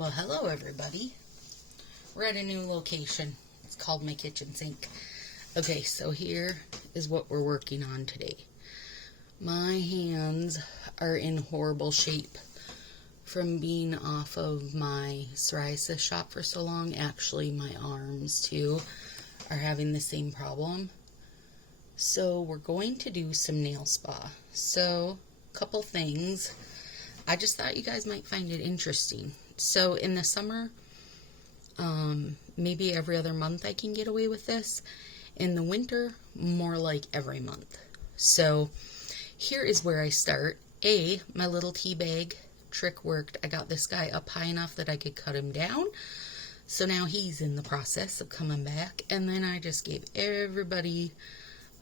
Well, hello everybody. We're at a new location. It's called my kitchen sink. Okay, so here is what we're working on today. My hands are in horrible shape from being off of my psoriasis shot for so long. Actually, my arms too are having the same problem. So we're going to do some nail spa. So, a couple things. I just thought you guys might find it interesting. So in the summer, maybe every other month I can get away with this. In the winter, more like every month. So here is where I start. My little tea bag trick worked. I got this guy up high enough that I could cut him down. So now he's in the process of coming back. And then I just gave everybody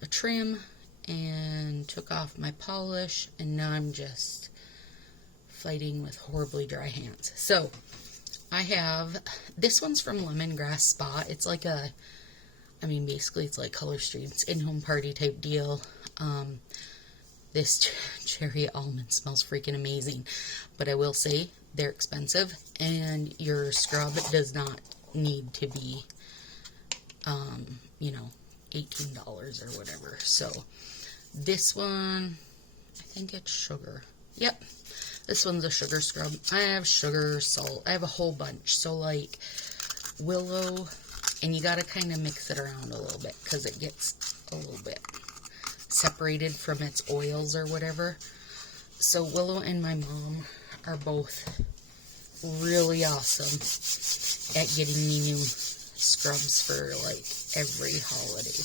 a trim and took off my polish. And now I'm just fighting with horribly dry hands. So I have, this one's from Lemongrass Spa. It's like basically it's like Color Streets in-home party type deal. This cherry almond smells freaking amazing, but I will say they're expensive, and your scrub does not need to be, $18 or whatever. So this one, I think it's sugar. Yep. This one's a sugar scrub. I have sugar, salt. I have a whole bunch. So like willow, and you got to kind of mix it around a little bit because it gets a little bit separated from its oils or whatever. So Willow and my mom are both really awesome at getting me new scrubs for like every holiday.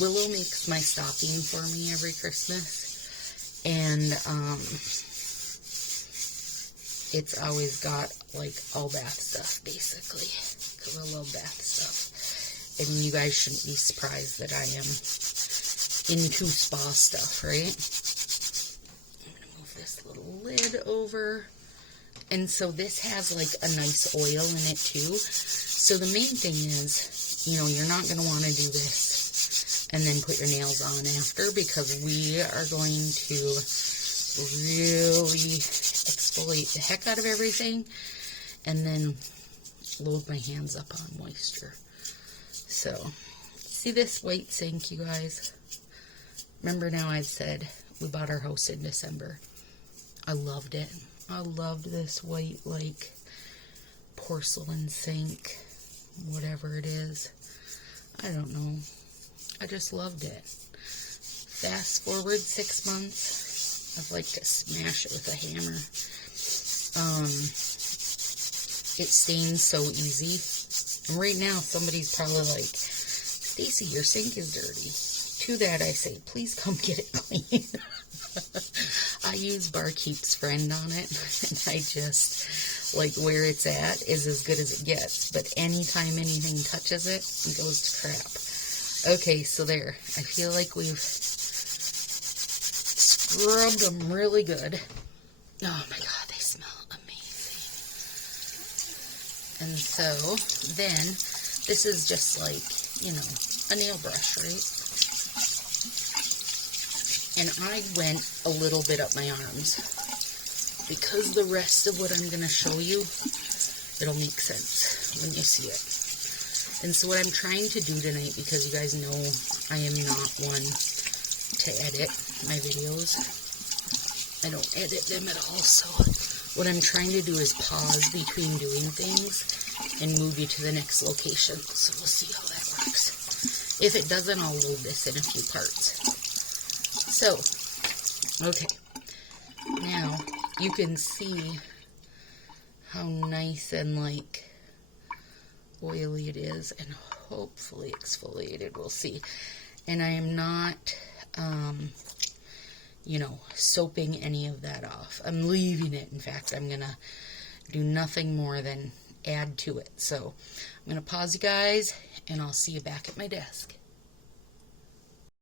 Willow makes my stocking for me every Christmas, and it's always got like all bath stuff basically, because I love bath stuff. And you guys shouldn't be surprised that I am into spa stuff, right? I'm going to move this little lid over. And so this has like a nice oil in it too. So the main thing is, you're not going to want to do this and then put your nails on after, because we are going to really exfoliate the heck out of everything and then load my hands up on moisture. So, see this white sink, you guys? Remember now I've said we bought our house in December. I loved it. I loved this white, like, porcelain sink, whatever it is. I don't know. I just loved it. Fast forward 6 months, I'd like to smash it with a hammer. It stains so easy. And right now, somebody's probably like, Stacy, your sink is dirty. To that I say, please come get it clean. I use Barkeep's Friend on it, and I just, like, where it's at is as good as it gets. But anytime anything touches it, it goes to crap. Okay, so there. I feel like we've scrubbed them really good. Oh my god, they smell amazing. And so, then, this is just like, a nail brush, right? And I went a little bit up my arms, because the rest of what I'm going to show you, it'll make sense when you see it. And so what I'm trying to do tonight, because you guys know I am not one to edit my videos. I don't edit them at all, so what I'm trying to do is pause between doing things and move you to the next location. So we'll see how that works. If it doesn't, I'll load this in a few parts. So, okay. Now, you can see how nice and, like, oily it is, and hopefully exfoliated. We'll see. And I am not, soaping any of that off. I'm leaving it. In fact, I'm going to do nothing more than add to it. So, I'm going to pause you guys, and I'll see you back at my desk.